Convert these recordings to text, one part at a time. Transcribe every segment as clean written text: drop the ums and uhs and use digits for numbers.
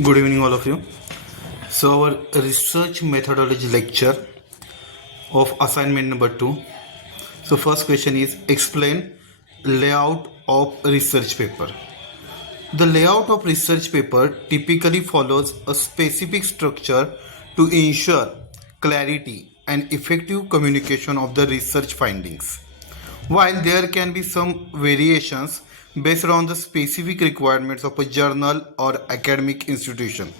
Good evening, all of you. So, our research methodology lecture of assignment number 2. So, first question is explain layout of research paper. The layout of research paper typically follows a specific structure to ensure clarity and effective communication of the research findings. While there can be some variations based on the specific requirements of a journal or academic institution,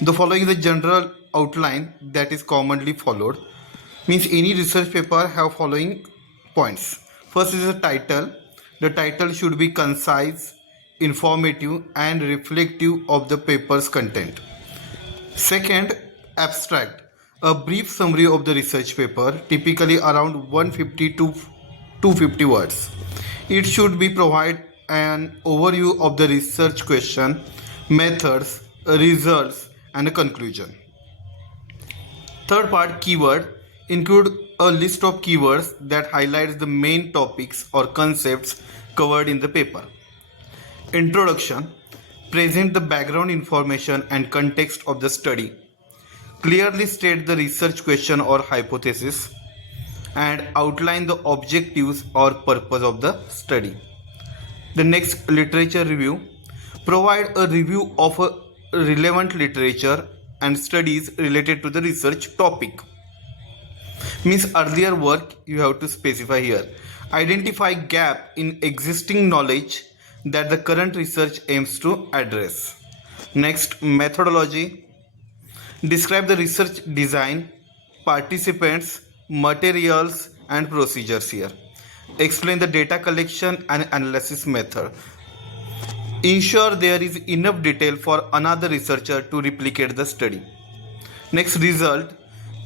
the following is a general outline that is commonly followed. Means any research paper have following points. First is the title. The title should be concise, informative and reflective of the paper's content. Second, abstract. A brief summary of the research paper, typically around 150 to 250 words. It should be provide an overview of the research question, methods, results, and a conclusion. Third part, keyword, include a list of keywords that highlights the main topics or concepts covered in the paper. Introduction, present the background information and context of the study. Clearly state the research question or hypothesis and outline the objectives or purpose of the study. The next, literature review, provide a review of a relevant literature and studies related to the research topic. Means earlier work you have to specify here. Identify gap in existing knowledge that the current research aims to address. Next, methodology, describe the research design, participants, materials and procedures here. Explain the data collection and analysis method. Ensure there is enough detail for another researcher to replicate the study. Next, result,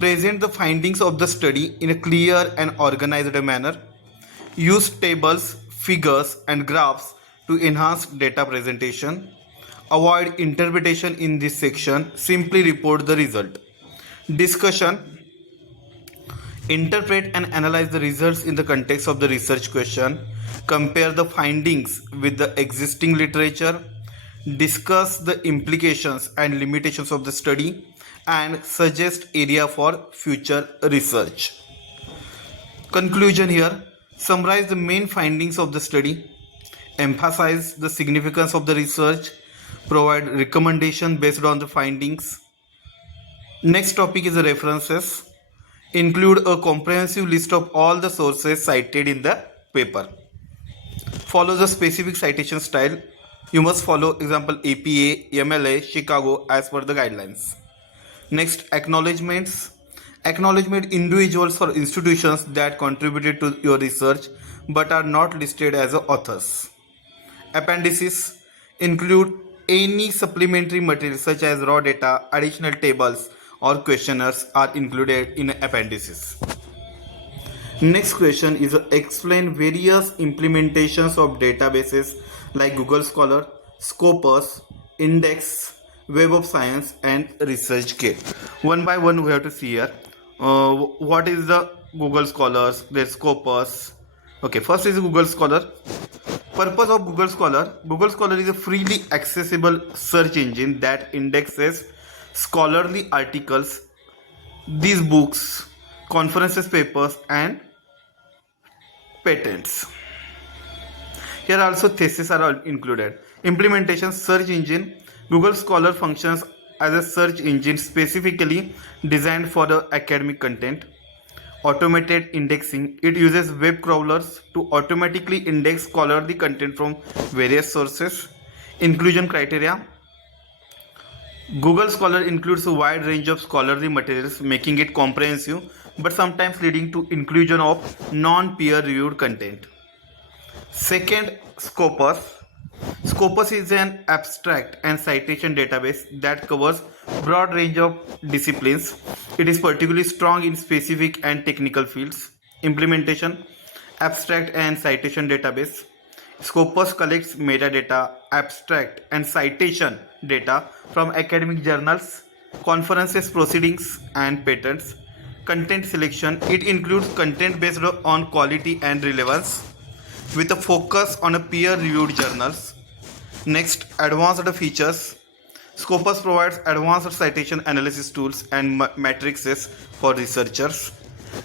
present the findings of the study in a clear and organized manner. Use tables, figures and graphs to enhance data presentation. Avoid interpretation in this section, simply report the result. Discussion, interpret and analyze the results in the context of the research question. Compare the findings with the existing literature. Discuss the implications and limitations of the study and suggest area for future research. Conclusion here, summarize the main findings of the study. Emphasize the significance of the research. Provide recommendation based on the findings. Next topic is the references. Include a comprehensive list of all the sources cited in the paper. Follow the specific citation style. You must follow example APA, MLA, Chicago as per the guidelines. Next, acknowledgements. Acknowledgement individuals or institutions that contributed to your research but are not listed as authors. Appendices, include any supplementary material such as raw data, additional tables or questionnaires are included in appendices. Next question is explain various implementations of databases like Google Scholar, Scopus, Index, Web of Science and ResearchGate. One by one we have to see here. What is the Google Scholars, there's Scopus. Okay, first is Google Scholar. Purpose of Google Scholar. Google Scholar is a freely accessible search engine that indexes scholarly articles, these books, conferences papers and patents. Here also theses are included. Implementation, search engine. Google Scholar functions as a search engine specifically designed for the academic content. Automated indexing, it uses web crawlers to automatically index scholarly content from various sources. Inclusion criteria, Google Scholar includes a wide range of scholarly materials, making it comprehensive but sometimes leading to inclusion of non-peer reviewed content. Second, Scopus. Scopus is an abstract and citation database that covers broad range of disciplines. It is particularly strong in specific and technical fields. Implementation, abstract and citation database. Scopus collects metadata, abstract and citation data from academic journals, conferences, proceedings and patents. Content selection, it includes content based on quality and relevance with a focus on a peer reviewed journals. Next, advanced features. Scopus provides advanced citation analysis tools and matrices for researchers.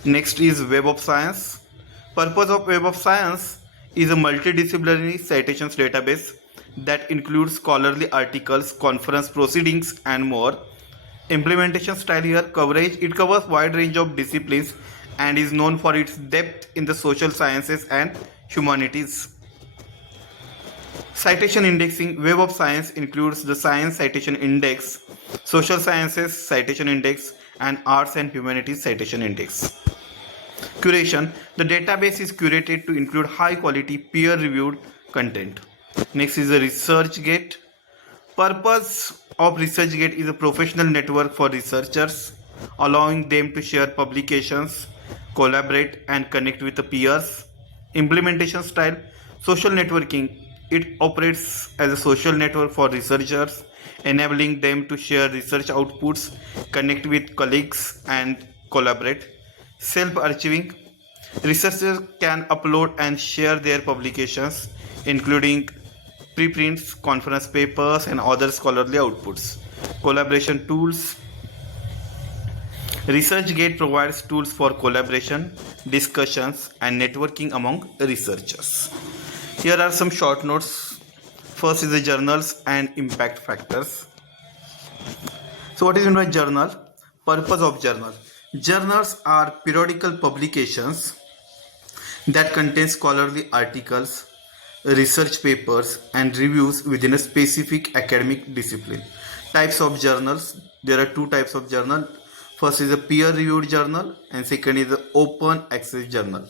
Next is Web of Science. Purpose of Web of Science is a multidisciplinary citations database that includes scholarly articles, conference proceedings, and more. Implementation style here coverage. It covers wide range of disciplines and is known for its depth in the social sciences and humanities. Citation indexing. Web of Science includes the Science Citation Index, Social Sciences Citation Index, and Arts and Humanities Citation Index. Curation. The database is curated to include high quality peer reviewed content. Next is the ResearchGate. Purpose of ResearchGate is a professional network for researchers, allowing them to share publications, collaborate, and connect with the peers. Implementation style. Social networking. It operates as a social network for researchers, enabling them to share research outputs, connect with colleagues, and collaborate. Self-archiving. Researchers can upload and share their publications, including preprints, conference papers, and other scholarly outputs. Collaboration tools. ResearchGate provides tools for collaboration, discussions, and networking among researchers. Here are some short notes. First is the journals and impact factors. So what is meant by journal? Purpose of journal. Journals are periodical publications that contain scholarly articles, research papers, and reviews within a specific academic discipline. Types of journals. There are two types of journal. First is a peer-reviewed journal and second is the open access journal.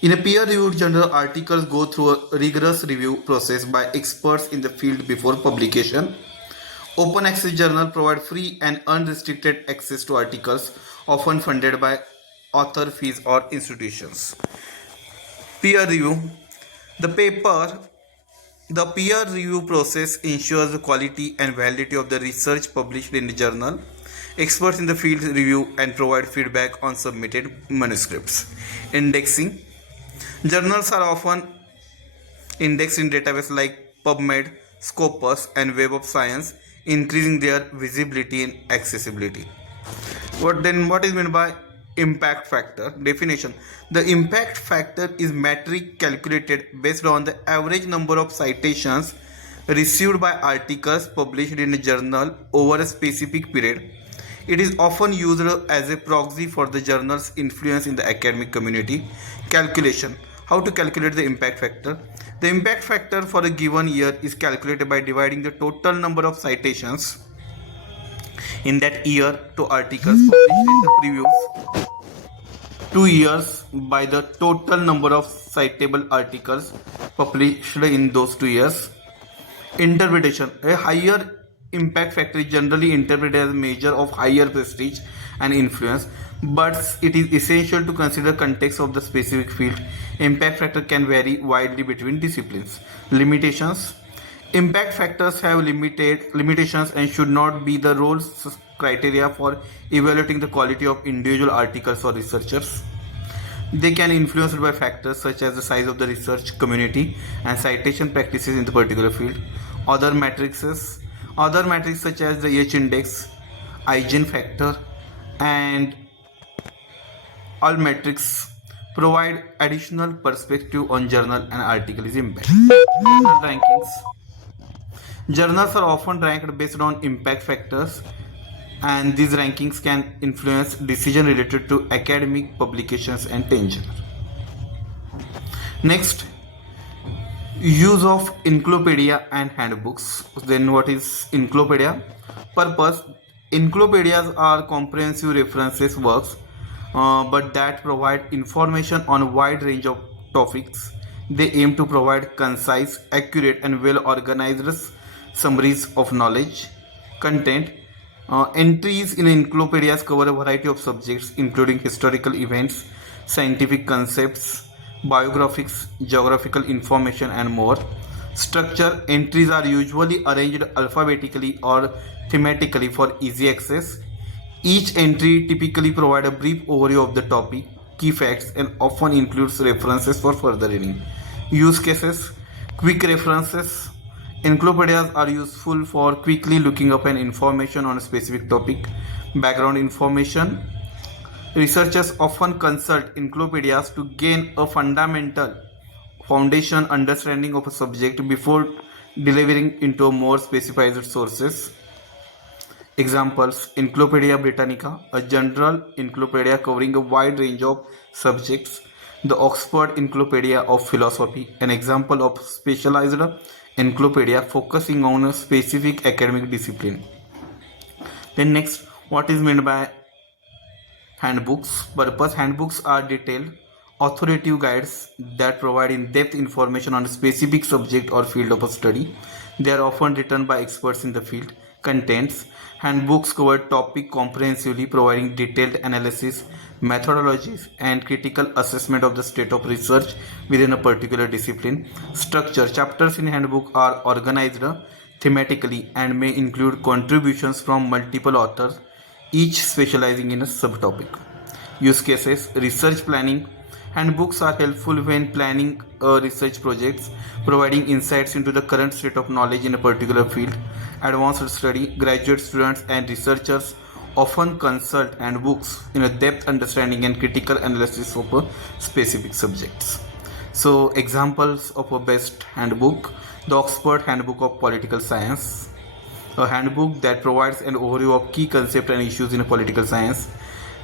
In a peer-reviewed journal, articles go through a rigorous review process by experts in the field before publication. Open access journal provide free and unrestricted access to articles, often funded by author fees or institutions. Peer review. The peer review process ensures the quality and validity of the research published in the journal. Experts in the field review and provide feedback on submitted manuscripts. Indexing. Journals are often indexed in databases like PubMed, Scopus, and Web of Science, increasing their visibility and accessibility. What is meant by impact factor? Definition. The impact factor is metric calculated based on the average number of citations received by articles published in a journal over a specific period. It is often used as a proxy for the journal's influence in the academic community. Calculation. How to calculate the impact factor? The impact factor for a given year is calculated by dividing the total number of citations in that year to articles published in the previous 2 years by the total number of citable articles published in those 2 years. Interpretation. A higher impact factor is generally interpreted as a measure of higher prestige and influence, but it is essential to consider context of the specific field. Impact factor can vary widely between disciplines. Limitations. Impact factors have limitations and should not be the roles criteria for evaluating the quality of individual articles or researchers. They can be influenced by factors such as the size of the research community and citation practices in the particular field. Other metrics such as the H index, Eigen factor, and all metrics provide additional perspective on journal and article's impact. Journal rankings. Journals are often ranked based on impact factors, and these rankings can influence decisions related to academic publications and tenure. Next, use of encyclopedia and handbooks. Then what is encyclopedia? Purpose. Encyclopedias are comprehensive references works but that provide information on a wide range of topics. They aim to provide concise, accurate, and well organized summaries of knowledge. Content. Entries in encyclopedias cover a variety of subjects including historical events, scientific concepts, biographies, geographical information, and more. Structure. Entries are usually arranged alphabetically or thematically for easy access. Each entry typically provides a brief overview of the topic, key facts, and often includes references for further reading. Use cases. Quick references. Encyclopedias are useful for quickly looking up an information on a specific topic. Background information. Researchers often consult encyclopedias to gain a fundamental foundation understanding of a subject before delivering into more specified sources. Examples: Encyclopedia Britannica, a general encyclopedia covering a wide range of subjects. The Oxford Encyclopedia of Philosophy, an example of specialized encyclopedia focusing on a specific academic discipline. Then next, what is meant by handbooks? Purpose: handbooks are detailed, authoritative guides that provide in-depth information on a specific subject or field of study. They are often written by experts in the field. Contents: handbooks cover topic comprehensively, providing detailed analysis, methodologies, and critical assessment of the state of research within a particular discipline. Structure: chapters in handbook are organized thematically and may include contributions from multiple authors, each specializing in a subtopic. Use cases: research planning. Handbooks are helpful when planning research projects, providing insights into the current state of knowledge in a particular field. Advanced study: graduate students and researchers often consult handbooks in a depth understanding and critical analysis of specific subjects. So, examples of a best handbook: the Oxford Handbook of Political Science, a handbook that provides an overview of key concepts and issues in political science.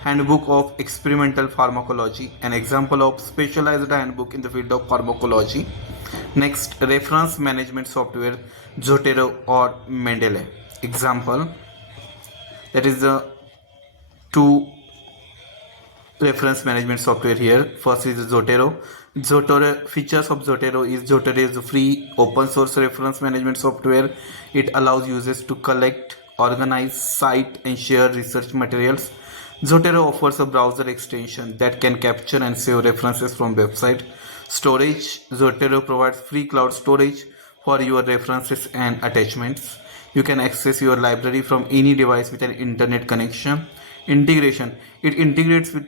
Handbook of Experimental Pharmacology, an example of specialized handbook in the field of pharmacology. Next, reference management software, Zotero or Mendeley. Example, that is the two reference management software here. First is Zotero. Features of Zotero is a free open source reference management software. It allows users to collect, organize, cite, and share research materials. Zotero offers a browser extension that can capture and save references from website. Storage: Zotero provides free cloud storage for your references and attachments. You can access your library from any device with an internet connection. Integration: it integrates with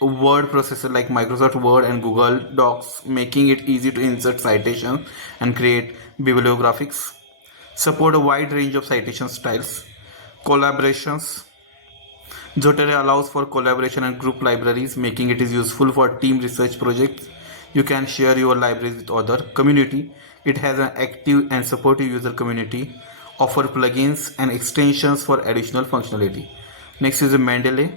word processor like Microsoft Word and Google Docs, making it easy to insert citations and create bibliographics. Support a wide range of citation styles. Collaborations: Zotero allows for collaboration and group libraries, making it is useful for team research projects. You can share your libraries with other. Community: it has an active and supportive user community, offer plugins and extensions for additional functionality. Next is Mendeley.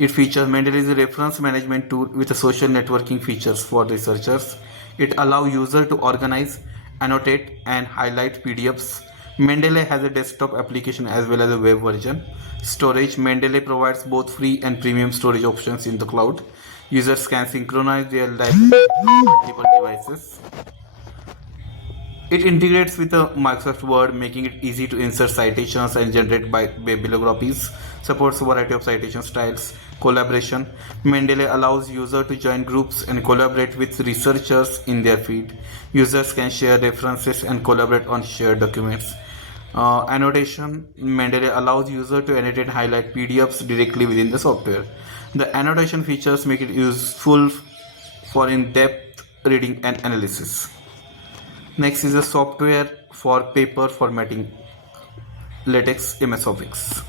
Mendeley is a reference management tool with a social networking features for researchers. It allows users to organize, annotate, and highlight PDFs. Mendeley has a desktop application as well as a web version. Storage: Mendeley provides both free and premium storage options in the cloud. Users can synchronize their library on multiple devices. It integrates with Microsoft Word, making it easy to insert citations and generate bibliographies. Supports a variety of citation styles. Collaboration: Mendeley allows users to join groups and collaborate with researchers in their field. Users can share references and collaborate on shared documents. Annotation: Mendeley allows users to annotate and highlight PDFs directly within the software. The annotation features make it useful for in-depth reading and analysis. Next is a software for paper formatting, LaTeX MS Office.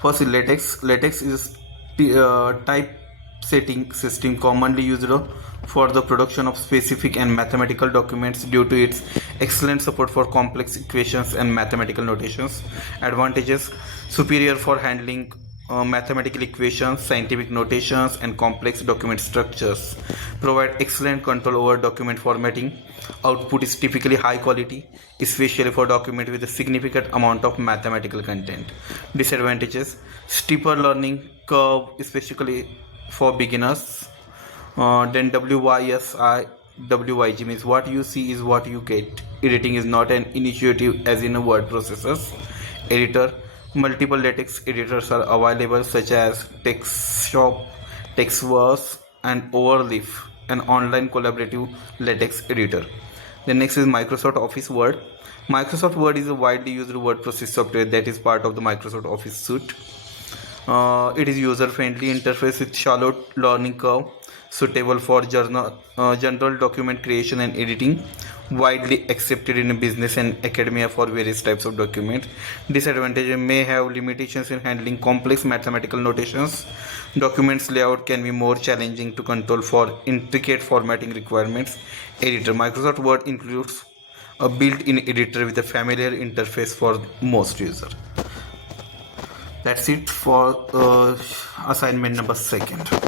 First is LaTeX. LaTeX is a typesetting system commonly used for the production of specific and mathematical documents due to its excellent support for complex equations and mathematical notations. Advantages: superior for handling mathematical equations, scientific notations, and complex document structures. Provide excellent control over document formatting. Output is typically high quality, especially for documents with a significant amount of mathematical content. Disadvantages: steeper learning curve, especially for beginners. Then WYSI means what you see is what you get. Editing is not an initiative as in a word processors. Editor: multiple LaTeX editors are available such as TextShop, TextVerse, and Overleaf, an online collaborative LaTeX editor. The next is Microsoft Office Word. Microsoft Word is a widely used word processing software that is part of the Microsoft Office suite. It is user-friendly interface with shallow learning curve, suitable for general document creation and editing, widely accepted in business and academia for various types of documents. Disadvantages may have limitations in handling complex mathematical notations. Documents layout can be more challenging to control for intricate formatting requirements. Editor. Microsoft Word includes a built-in editor with a familiar interface for most users. That's it for assignment number 2.